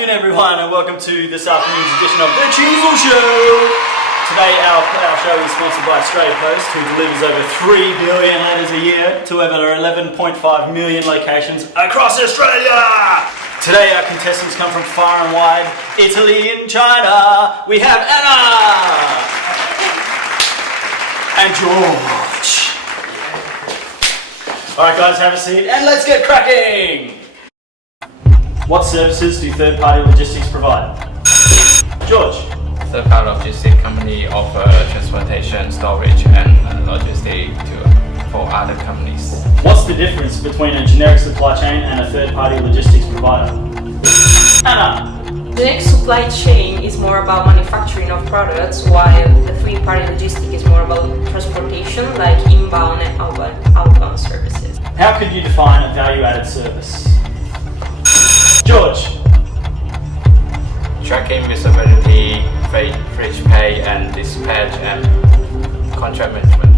afternoon, everyone, and welcome to this afternoon's edition of the Cheezels Show. Today, our show is sponsored by Australia Post, who delivers over 3 billion letters a year to over 11.5 million locations across Australia. Today, our contestants come from far and wide, Italy and China. We have Anna and George. All right, guys, have a seat and let's get cracking. What services do third-party logistics provide? George. Third-party logistics company offer transportation, storage, and logistics for other companies. What's the difference between a generic supply chain and a third-party logistics provider? Anna. Generic supply chain is more about manufacturing of products, while the third-party logistics is more about transportation, like inbound and outbound services. How could you define a value-added service? George. Tracking, visibility, freight pay, and dispatch, and contract management.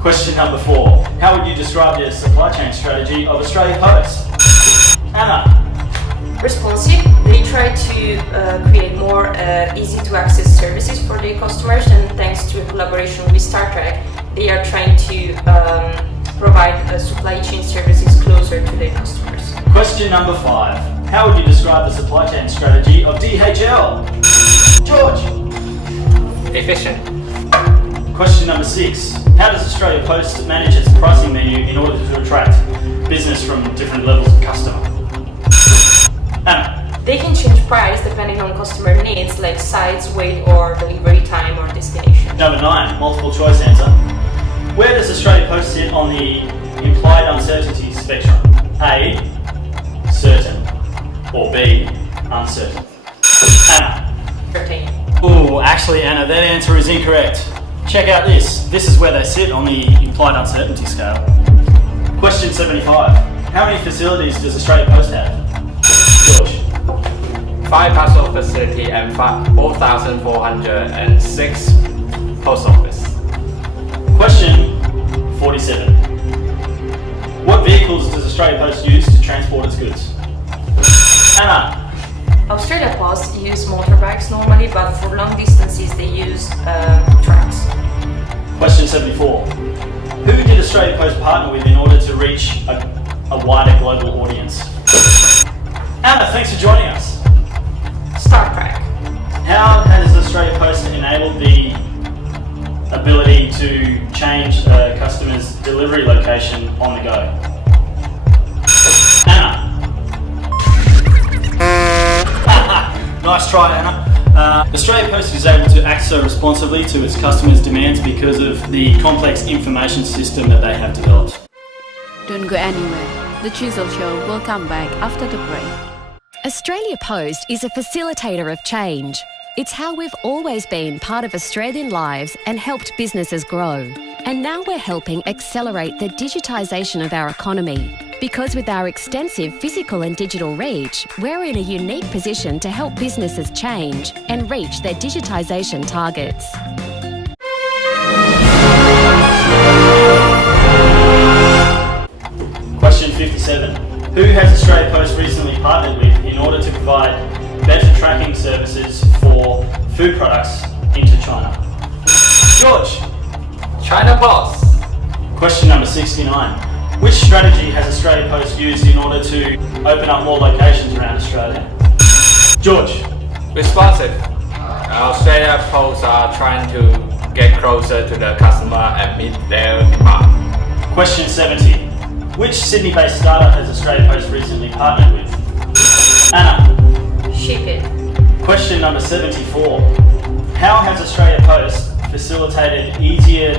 Question number 4. How would you describe the supply chain strategy of Australia Post? Anna. Responsive. They try to create more easy-to-access services for their customers, and thanks to a collaboration with Star Trek, they are trying to provide supply chain services closer to their customers. Question number 5. How would you describe the supply chain strategy of DHL? George. Efficient. Question number 6. How does Australia Post manage its pricing menu in order to attract business from different levels of customer? Anna. They can change price depending on customer needs, like size, weight, or delivery time or destination. Number 9. Multiple choice answer. Where does Australia Post sit on the implied uncertainty spectrum? A. Certain. Or B. Uncertain. Anna. Certain. Ooh, actually, Anna, that answer is incorrect. Check out this. This is where they sit on the implied uncertainty scale. Question 75. How many facilities does Australia Post have? George. 5 parcel facility and 4,406 post office. Question 47. What vehicles does Australia Post use to transport its goods? Anna. Australia Post use motorbikes normally, but for long distances they use trucks. Question 74. Who did Australia Post partner with in order to reach a wider global audience? Anna, thanks for joining us. Star Trek. How has Australia Post enabled the ability to change a customer's delivery location on the go? Anna. Nice try, Anna. Australia Post is able to act so responsively to its customers' demands because of the complex information system that they have developed. Don't go anywhere. The Cheezels Show will come back after the break. Australia Post is a facilitator of change. It's how we've always been part of Australian lives and helped businesses grow. And now we're helping accelerate the digitisation of our economy. Because with our extensive physical and digital reach, we're in a unique position to help businesses change and reach their digitisation targets. Question 57. Who has Australia Post recently partnered with in order to provide better tracking services for food products into China? George. China Post. Question number 69. Which strategy has Australia Post used in order to open up more locations around Australia? George. Responsive. Australia Post are trying to get closer to the customer and meet their demand. Question 70. Which Sydney-based startup has Australia Post recently partnered with? Anna. Ship it. Question number 74. How has Australia Post facilitated easier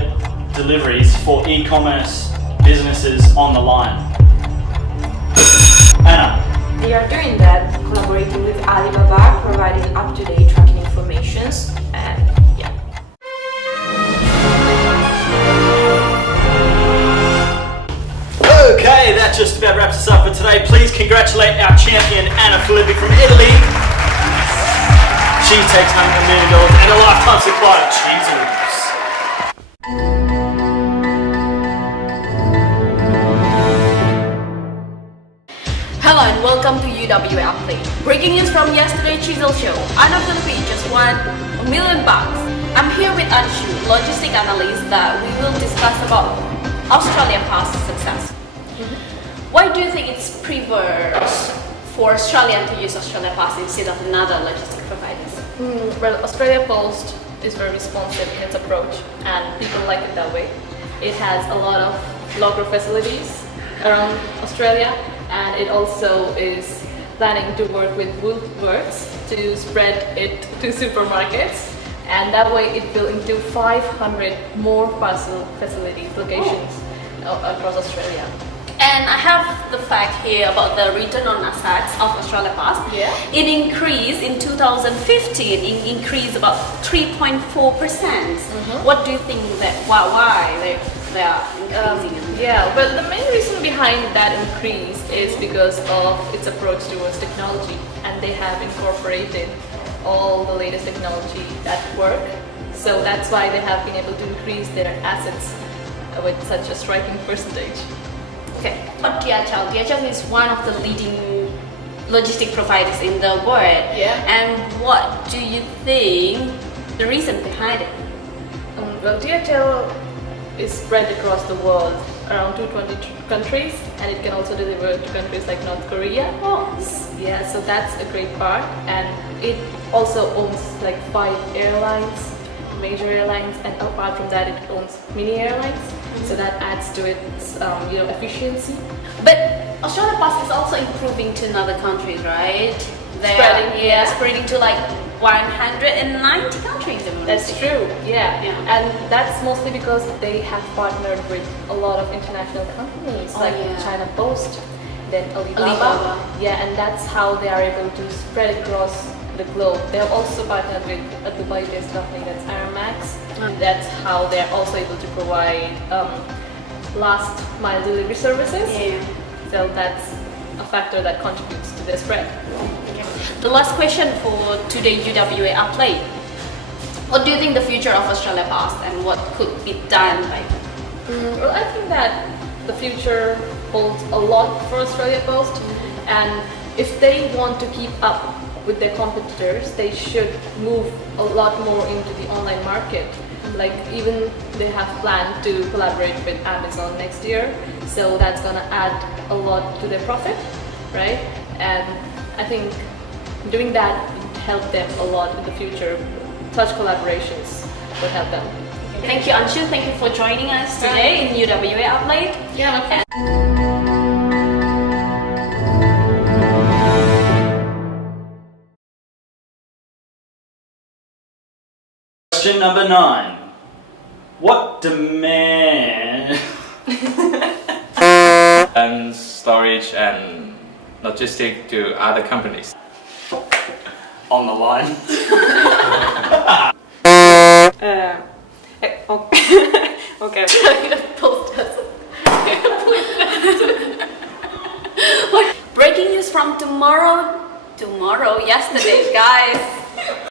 deliveries for e-commerce businesses on the line? Anna. They are doing that, collaborating with Alibaba, providing up-to-date tracking informations, and yeah. Okay, that just about wraps us up for today. Please congratulate our champion, Anna Filippi from Italy. She takes home $1 million and a lifetime supply of Cheezels. Hello and welcome to UWA update. Breaking news from yesterday Cheezels show. Anna Philippines just won $1 million. I'm here with Anshu, logistic analyst, that we will discuss about Australia Pass success. Why do you think it's preferred for Australian to use Australia Pass instead of another logistic providers? Well, Australia Post is very responsive in its approach, and people like it that way. It has a lot of locker facilities around Australia, and it also is planning to work with Woolworths to spread it to supermarkets, and that way it will include 500 more parcel facilities locations across Australia. And I have the fact here about the return on assets of Australia Pass. Yeah. It increased in 2015. It increased about 3.4%. What do you think that why they are increasing? Yeah, well, the main reason behind that increase is because of its approach towards technology, and they have incorporated all the latest technology at work. So that's why they have been able to increase their assets with such a striking percentage. Okay. But DHL is one of the leading logistic providers in the world. Yeah. And what do you think the reason behind it? Well, DHL is spread across the world, around 220 countries, and it can also deliver to countries like North Korea. Oh. Yeah, so that's a great part, and it also owns like 5 airlines, major airlines, and apart from that, it owns mini airlines. So that adds to its efficiency. But Australia Pass is also improving to another countries, right? Spreading to like 190 countries. That's true, yeah. Yeah. And that's mostly because they have partnered with a lot of international companies like China Post, then Alibaba. Yeah, and that's how they are able to spread across the globe. They have also partnered with a Dubai-based company, that's Aramax. That's how they're also able to provide last mile delivery services. Yeah. So that's a factor that contributes to their spread. The last question for today UWA update. What do you think the future of Australia Pass and what could be done by Well, I think that the future holds a lot for Australia Post, and if they want to keep up with their competitors, they should move a lot more into the online market. Like even they have planned to collaborate with Amazon next year, so that's gonna add a lot to their profit, right? And I think doing that would help them a lot in the future. Such collaborations would help them. Thank you, Anshu. Thank you for joining us today in UWA Update. Yeah, okay. Question number 9. What demand... And storage and logistics to other companies. on the line? Okay. Breaking news from tomorrow, yesterday, guys.